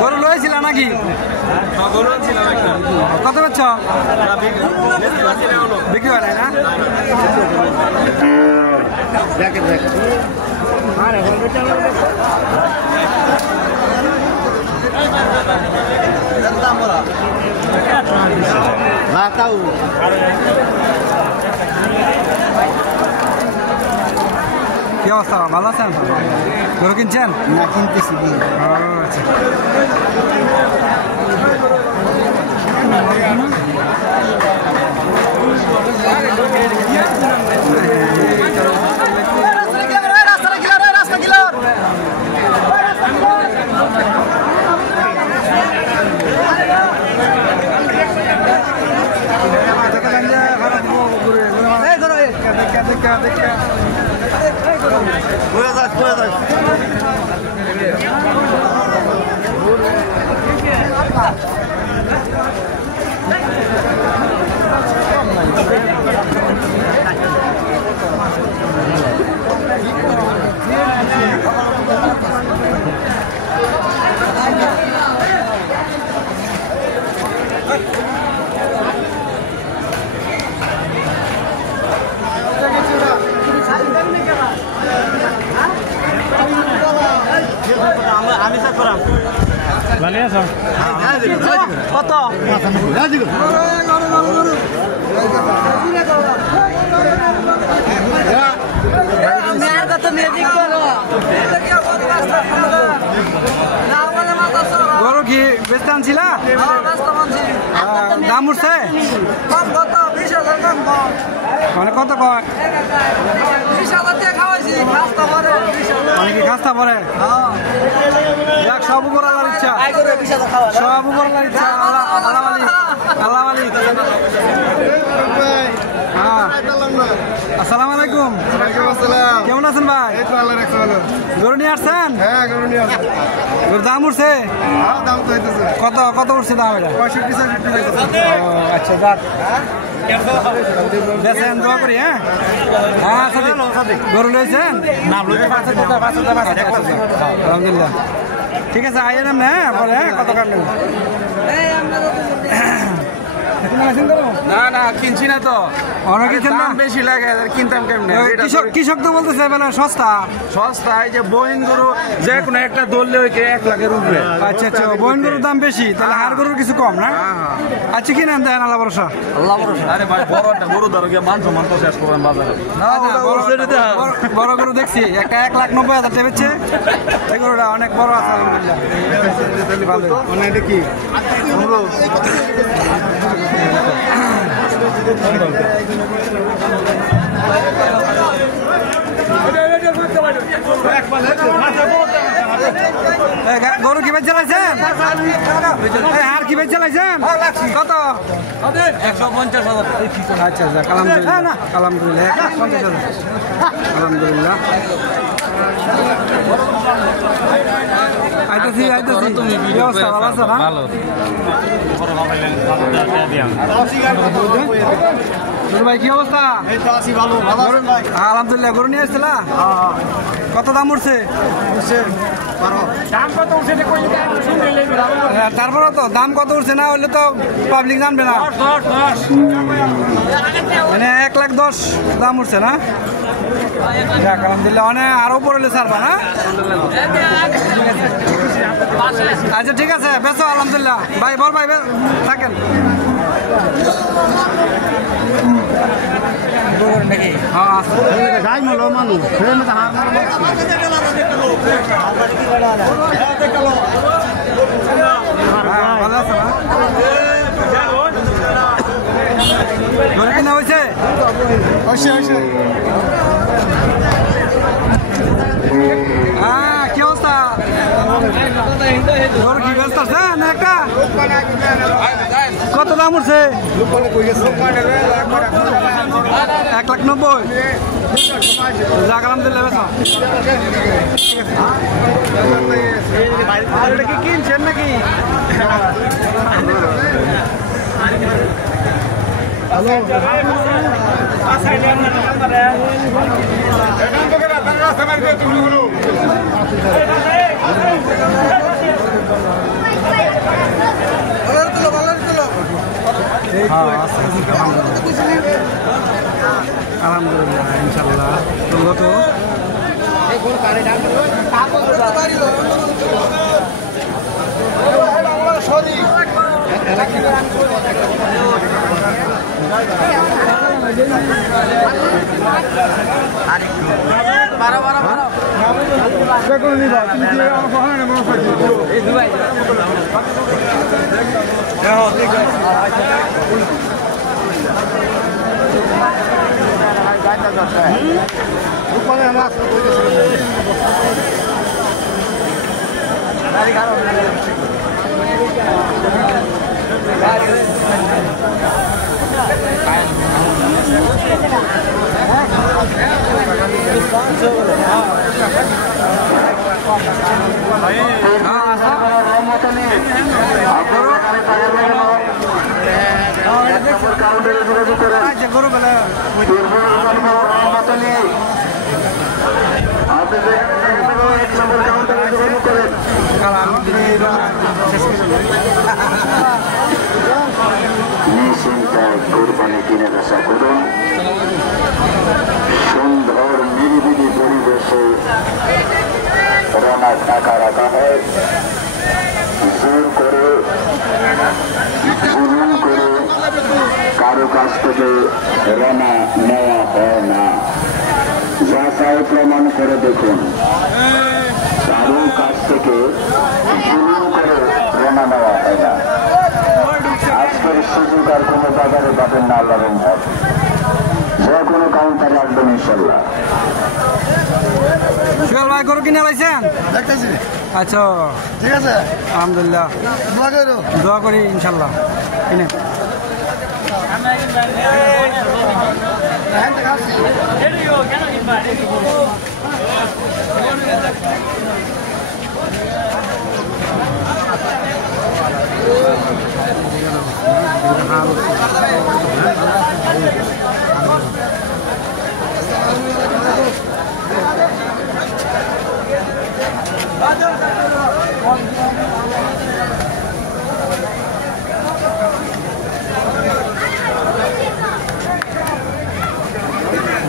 গরু লয়েছিল নাকি? কত বেচছ? বিক্রি হয় না? না তাও কি অবস্থা? ভালো আছেন? গরু কিনছেন? না কিনতেছি। আচ্ছা। কত? গরু কি বেচতে আনছিলা? দাম উঠছে? মানে কত কয়? অনেকে খাস্তা পরে সব উপর আল্লাহর ইচ্ছা, সব উপর আল্লাহর ইচ্ছা। আল্লাহ মালিক। হ্যাঁ, আসসালামু আলাইকুম। কেমন আছেন ভাই? গরু নিয়ে আসছেন? হ্যাঁ গরু নিয়ে আসছেন। গরুর দাম উঠছে? দাম তো হইতেছে। কত উঠছে দাম? এটা 65 আচ্ছা, যাক দেখেন, দোয়া করি। হ্যাঁ হ্যাঁ, গরু লইছেন? আলহামদুলিল্লাহ, ঠিক আছে। আইয়েন আপনি। হ্যাঁ বলে কত কাটলেন? না না, কিনছি না তো। দাম বেশি লাগে, কিনতাম কেমনে? কৃষক তো বলতেছে মানে সস্তা। এই যে বহিন গরু যে কোনো একটা দললে 1 লাখের উপরে। আচ্ছা আচ্ছা, বহিন গরুর দাম বেশি, তাহলে হার গরুর কিছু কম না? আচ্ছা, কি নাম দেন? আল্লাহ ভরসা। আরে ভাই, বড় একটা গরু ধরো গিয়ে মাংস শেষ করবেন বাজারে। বড় গরু দেখছি, একটা 1,90,000 টাকা বেচছে। এই গরুটা অনেক বড় আছে, আলহামদুলিল্লাহ। এটা কি গরু কি বেচ চালাইছেন? আর কি বেচ চালাইছেন? কত? 150,000। আচ্ছা আচ্ছা, আলহামদুলিল্লাহ। 1,50,000। আলহামদুলিল্লাহ। আইতেছি। তুমি ব্যবস্থা ভালো আছো না? ভাই কি অবস্থা? আলহামদুলিল্লাহ। গরু নিয়ে আসছিলা? কত দাম উঠছে? তারপরে তো দাম কত উঠছে না হলে তো পাবলিক জানবে না। মানে 1,10,000 দাম উঠছে না? আলহামদুলিল্লাহ। অনেক আরো উপরে ছাড়বা না? আচ্ছা ঠিক আছে, বেসো। আলহামদুলিল্লাহ ভাই, বল ভাই থাকেন। ভালো আছে না? ধরে কিনা হয়েছে? হ্যাঁ, কি অবস্থা? কি ব্যস্ত আছেন? একটা কত দাম উঠছে? 1,90,000। যাক, আলহামদুলিল্লাহ। বেসো। কিনছেন নাকি? আলহামদুলিল্লাহ ইনশাল্লাহ তুলবো তো কোরবানি কিনে বেচা করুন সুন্দর নিরিবিলি পরিবেশে রানা টাকা রাখা হয় জোর করে জুলুম করে কারো কাছ থেকে রানা নেওয়া হয় না যাচাই প্রমাণ করে দেখুন কারো কাছ থেকে জুলুম করে রানা নেওয়া হয় না আজকের সুযোগ আর কোনো বাজারে পাবেন না আল্লাহ রহমত যে কোনো কাউন্টারে রাখবেন ইনশাল্লাহ সুহেল ভাই গরু কিনে লাইছেন দেখতেছি আচ্ছা ঠিক আছে আলহামদুলিল্লাহ দোয়া করো দোয়া করি ইনশাল্লাহ কিনে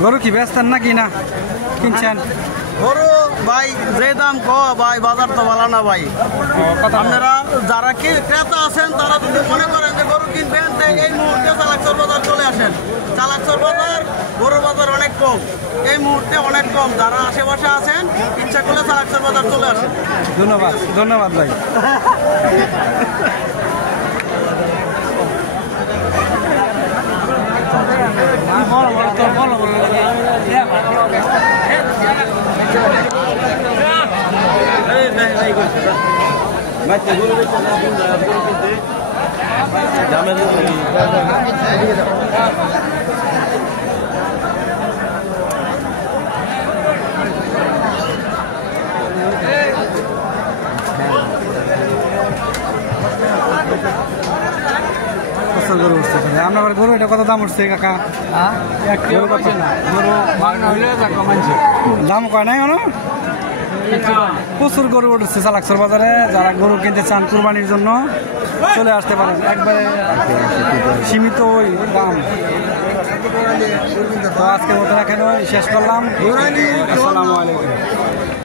গরু কি বেচতেন নাকি না কিনছেন গরু ভাই যে দাম ভাই বাজার তো ভালো না ভাই আপনারা যারা কি ক্রেতা আছেন তারা যদি মনে করেন যে গরু কিনবেন তো এই মুহূর্তে চালাকচর বাজার চলে আসেন চালাকচর বাজার গরুর বাজার অনেক কম এই মুহূর্তে অনেক কম যারা আশেপাশে আছেন ইচ্ছা করলে চালাকচর বাজার চলে আসেন ধন্যবাদ ধন্যবাদ ভাই গরু উঠছে আপনার গরু এটা কত দাম উঠছে কাকা গরু কত দাম কয় নাই কোনো প্রচুর গরু উঠছে চালাকচর বাজারে যারা গরু কিনতে চান কুরবানির জন্য চলে আসতে পারেন একবারে সীমিত ওই দাম তো আজকের মতো রাখেন শেষ করলাম আসসালামু আলাইকুম